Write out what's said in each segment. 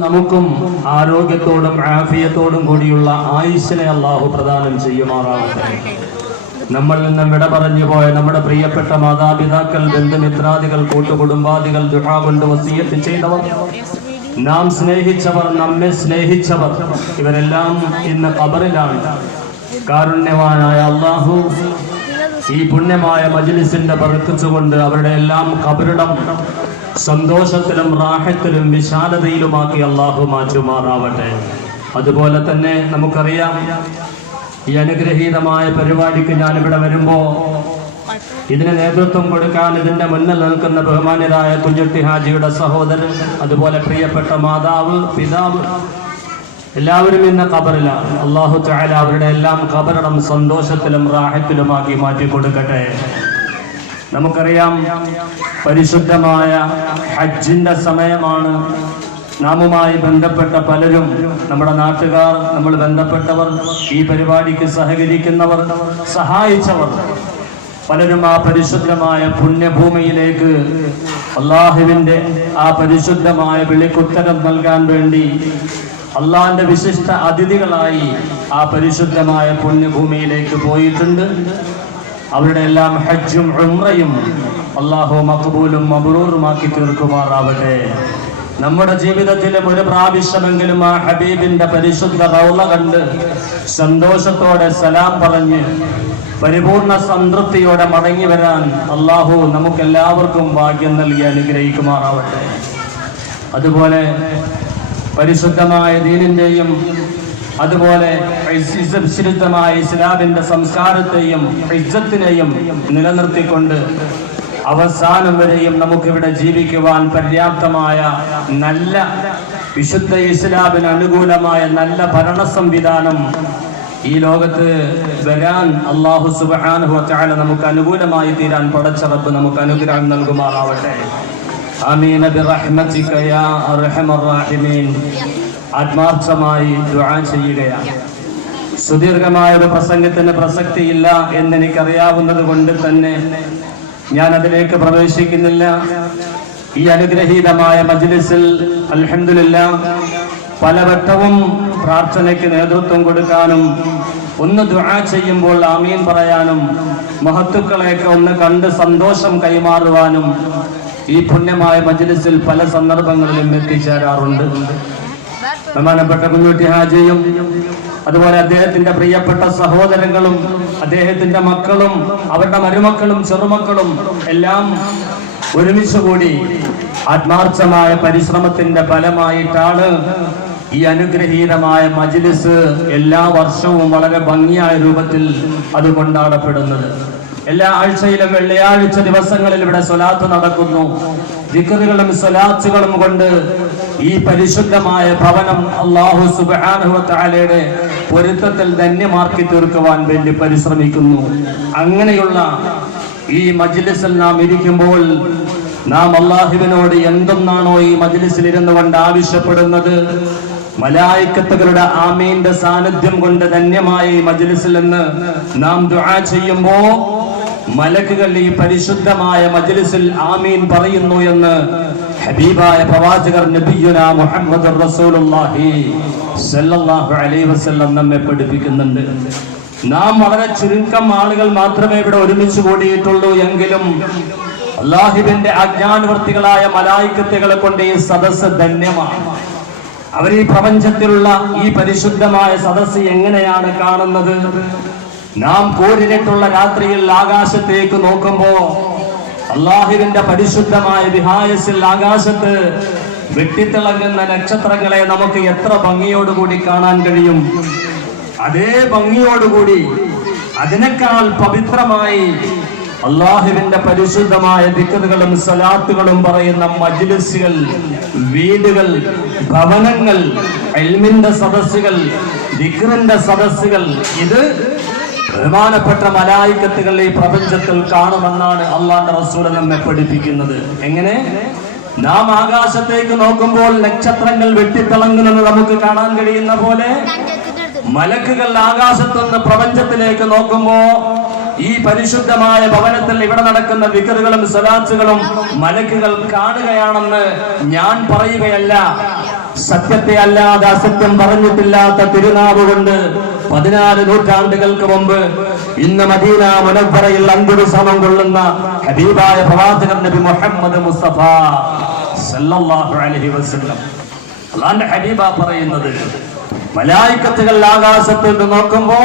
നമുക്കും ആരോഗ്യത്തോടും ആഫിയത്തോടും കൂടിയുള്ള ആയുസ്സിനെ അല്ലാഹു പ്രദാനം ചെയ്യുമാറാവട്ടെ. നമ്മളിൽ നിന്ന് വിട പറഞ്ഞു പോയ നമ്മുടെ പ്രിയപ്പെട്ട മാതാപിതാക്കൾ, ബന്ധുമിത്രാദികൾ, കൂട്ടുകുടുംബാദികൾ, ദുആ കൊണ്ട് വസിയത്ത് ചെയ്തവർ, നാം സ്നേഹിച്ചവർ, നമ്മെ സ്നേഹിച്ചവർ, ഇവരെല്ലാം ഇന്ന് ഖബറിലാണ്. കാരുണ്യവാനായ അല്ലാഹു ഈ പുണ്യമായ മജ്ലിസിന്റെ ബർക്കത്ത് കൊണ്ട് അവരുടെ എല്ലാം ഖബറിടം സന്തോഷത്തിലും റാഹത്തിലും വിശാലതയിലുമാക്കി അല്ലാഹു മാറ്റുമാറാവട്ടെ. അതുപോലെ തന്നെ നമുക്കറിയാം, ഈ അനുഗ്രഹീതമായ പരിപാടിക്ക് ഞാനിവിടെ വരുമ്പോൾ ഇതിന് നേതൃത്വം കൊടുക്കാൻ ഇതിന്റെ മുന്നിൽ നിൽക്കുന്ന ബഹുമാന്യരായ കുഞ്ഞുട്ടി ഹാജിയുടെ സഹോദരൻ, അതുപോലെ പ്രിയപ്പെട്ട മാതാവ്, പിതാവ്, എല്ലാവരും ഇന്ന് ഖബറിലാണ്. അല്ലാഹു തആല അവരുടെ എല്ലാം ഖബറിടം സന്തോഷത്തിലും റാഹത്തിലുമാക്കി മാറ്റി കൊടുക്കട്ടെ. നമുക്കറിയാം, പരിശുദ്ധമായ ഹജ്ജിന്റെ സമയമാണ്. നാമുമായി ബന്ധപ്പെട്ട പലരും, നമ്മുടെ നാട്ടുകാർ, നമ്മൾ ബന്ധപ്പെട്ടവർ, ഈ പരിപാടിക്ക് സഹകരിക്കുന്നവർ, സഹായിച്ചവർ, പലരും ആ പരിശുദ്ധമായ പുണ്യഭൂമിയിലേക്ക് അള്ളാഹുവിന്റെ ആ പരിശുദ്ധമായ വിളിക്കുത്തരം നൽകാൻ വേണ്ടി അള്ളാഹിന്റെ വിശിഷ്ട അതിഥികളായി ആ പരിശുദ്ധമായ പുണ്യഭൂമിയിലേക്ക് പോയിട്ടുണ്ട്. അവരുടെ എല്ലാം ഹജ്ജും ഉംറയും അല്ലാഹു മഖ്ബൂലും മബ്റൂറുമാക്കി തീർക്കുമാറാവട്ടെ. നമ്മുടെ ജീവിതത്തിലും ഒരു പ്രാവശ്യമെങ്കിലും ആ ഹബീബിന്റെ പരിശുദ്ധ റൗള കണ്ട് സന്തോഷത്തോടെ സലാം പറഞ്ഞ് പരിപൂർണ സംതൃപ്തിയോടെ മടങ്ങി വരാൻ അല്ലാഹു നമുക്കെല്ലാവർക്കും ഭാഗ്യം നൽകി അനുഗ്രഹിക്കുമാറാവട്ടെ. അതുപോലെ പരിശുദ്ധമായ ദീനിന്റെയും അതുപോലെ വിശുദ്ധമായ ഇസ്ലാമിന്റെ സംസ്കാരത്തെയും ഇജ്ജത്തിനെയും നിലനിർത്തിക്കൊണ്ട് അവസാനം വരെയും നമുക്കിവിടെ ജീവിക്കുവാൻ പര്യാപ്തമായ നല്ല വിശുദ്ധ ഇസ്ലാമിന് അനുകൂലമായ നല്ല ഭരണ സംവിധാനം ഈ ലോകത്ത് വരാൻ അല്ലാഹു സുബ്ഹാനഹു വ തആല നമുക്ക് അനുകൂലമായി തീരാൻ പടച്ച റബ്ബ് നമുക്ക് അനുഗ്രഹം നൽകുമാറാവട്ടെ. ആമീൻ ബിറഹ്മതിക യാ അർഹമർ റഹീമീൻ. ആത്മാർത്ഥമായി ദുആ ചെയ്യുകയാണ്. സുദീർഘമായ ഒരു പ്രസംഗത്തിന് പ്രസക്തിയില്ല എന്നെനിക്കറിയാവുന്നത് കൊണ്ട് തന്നെ ഞാൻ അതിലേക്ക് പ്രവേശിക്കുന്നില്ല. ഈ അനുഗ്രഹീതമായ മജ്ലിസിൽ അൽഹംദുലില്ലാഹ് പലവട്ടവും പ്രാർത്ഥനയ്ക്ക് നേതൃത്വം കൊടുക്കാനും ഒന്ന് ദുആ ചെയ്യുമ്പോൾ ആമീൻ പറയാനും മഹത്തുക്കളെയൊക്കെ ഒന്ന് കണ്ട് സന്തോഷം കൈമാറുവാനും ഈ പുണ്യമായ മജ്ലിസിൽ പല സന്ദർഭങ്ങളിലും എത്തിച്ചേരാറുണ്ട്. ബഹുമാനപ്പെട്ട കുഞ്ഞുട്ടി ഹാജിയും അതുപോലെ അദ്ദേഹത്തിന്റെ പ്രിയപ്പെട്ട സഹോദരങ്ങളും അദ്ദേഹത്തിന്റെ മക്കളും അവരുടെ മരുമക്കളും ചെറുമക്കളും എല്ലാം ഒരുമിച്ച് കൂടി ആത്മാർത്ഥമായ പരിശ്രമത്തിന്റെ ഫലമായിട്ടാണ് ഈ അനുഗ്രഹീതമായ മജ്ലിസ് എല്ലാ വർഷവും വളരെ ഭംഗിയായ രൂപത്തിൽ അത് കൊണ്ടാടപ്പെടുന്നത്. എല്ലാ ആഴ്ചയിലും വെള്ളിയാഴ്ച ദിവസങ്ങളിൽ ഇവിടെ സ്വലാത്ത് നടക്കുന്നു. ദിക്റുകളും സ്വലാത്തുകളും കൊണ്ട് ഈ പരിശുദ്ധമായ ഭവനം അല്ലാഹു സുബ്ഹാനഹു വ തആലയുടെ പൊരുത്തത്തിൽ ധന്യമാക്കി തീർക്കുവാൻ വേണ്ടി പരിശ്രമിക്കുന്നു. അങ്ങനെയുള്ള ഈ മജ്ലിസിൽ നാം ഇരിക്കുമ്പോൾ നാം അല്ലാഹുവിനോട് എന്തെന്നാണോ ഈ മജ്ലിസിൽ ഇരുന്നു കൊണ്ട് ആവശ്യപ്പെടുന്നത്, മലായിക്കത്തുകളുടെ ആമീന്റെ സാന്നിധ്യം കൊണ്ട് ധന്യമായ ഈ മജ്ലിസിൽ നിന്ന് നാം ദുആ ചെയ്യുമ്പോൾ മലക്കുകൾ ഈ പരിശുദ്ധമായ മജ്ലിസിൽ ആമീൻ പറയുന്നു എന്ന് ഹബീബായ പ്രവാചകർ നബിയുനാ മുഹമ്മദ് റസൂലുള്ളാഹി സ്വല്ലല്ലാഹു അലൈഹി വസല്ലം നമ്മെ പഠിപ്പിക്കുന്നുണ്ട്. നാം വളരെ ചുരുക്കം ആളുകൾ മാത്രമേ ഇവിടെ ഒരുമിച്ച് കൂടിയിട്ടുള്ളൂ എങ്കിലും അല്ലാഹുവിന്റെ അജ്ഞാനവർത്തികളായ മലായിക്കത്തുകളെ കൊണ്ട് ഈ സദസ്സ് ധന്യമാണ്. അവർ ഈ പ്രപഞ്ചത്തിലുള്ള ഈ പരിശുദ്ധമായ സദസ്സ് എങ്ങനെയാണ് കാണുന്നത്? നാം കൂരിട്ടുള്ള രാത്രിയിൽ ആകാശത്തേക്ക് നോക്കുമ്പോ അല്ലാഹുവിന്റെ പരിശുദ്ധമായ വിഹായസിൽ ആകാശത്ത് വെട്ടിത്തിളങ്ങുന്ന നക്ഷത്രങ്ങളെ നമുക്ക് എത്ര ഭംഗിയോടുകൂടി കാണാൻ കഴിയും. അതേ ഭംഗിയോടുകൂടി അതിനേക്കാൾ പവിത്രമായി അല്ലാഹുവിന്റെ പരിശുദ്ധമായ ദിക്റുകളും സ്വലാത്തുകളും പറയുന്ന മജ്ലിസുകൾ, വീടുകൾ, ഭവനങ്ങൾ, ഇൽമിന്റെ സദസ്സുകൾ, ദിക്റിന്റെ സദസ്സുകൾ, ഇത് ബഹുമാനപ്പെട്ട മലായിക്കത്തുകൾ ഈ പ്രപഞ്ചത്തിൽ കാണുമെന്നാണ് അല്ലാഹുവിന്റെ റസൂൽ നമ്മെ പഠിപ്പിക്കുന്നത്. എങ്ങനെ? നാം ആകാശത്തേക്ക് നോക്കുമ്പോൾ നക്ഷത്രങ്ങൾ വെട്ടിത്തിളങ്ങുന്നത് നമുക്ക് കാണാൻ കഴിയുന്ന പോലെ മലക്കുകൾ ആകാശത്തുനിന്ന് പ്രപഞ്ചത്തിലേക്ക് നോക്കുമ്പോ ഈ പരിശുദ്ധമായ ഭവനത്തിൽ ഇവിടെ നടക്കുന്ന ദിക്റുകളും സ്വലാത്തുകളും മലക്കുകൾ കാണുകയാണെന്ന് ഞാൻ പറയുകയല്ല. സത്യത്തെ അല്ലാതെ അസത്യം പറഞ്ഞിട്ടില്ലാത്ത തിരുനാവ് കൊണ്ട് 14 നൂറ്റാണ്ടുകൾക്ക് മുമ്പ് ഇന്ന് മദീന മുനവ്വറയിൽ അന്ത്യവിശ്രമം കൊള്ളുന്ന ഹബീബായ പ്രവാചകൻ നബി മുഹമ്മദ് മുസ്തഫ സല്ലല്ലാഹു അലൈഹി വസല്ലം അല്ലാഹുവിന്റെ ഹബീബ പറയുന്നത്, മലായിക്കത്തുകൾ ആകാശത്ത് നിന്ന് നോക്കുമ്പോ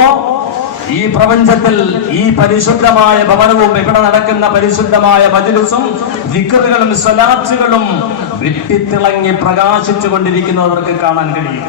ഈ പ്രപഞ്ചത്തിൽ ഈ പരിശുദ്ധമായ ഭവനവും ഇവിടെ നടക്കുന്ന പരിശുദ്ധമായ മജ്‌ലിസും ദിക്റുകളും സ്വലാത്തുകളും വെട്ടിത്തിളങ്ങി പ്രകാശിച്ചു കൊണ്ടിരിക്കുന്നവർക്ക് കാണാൻ കഴിയും.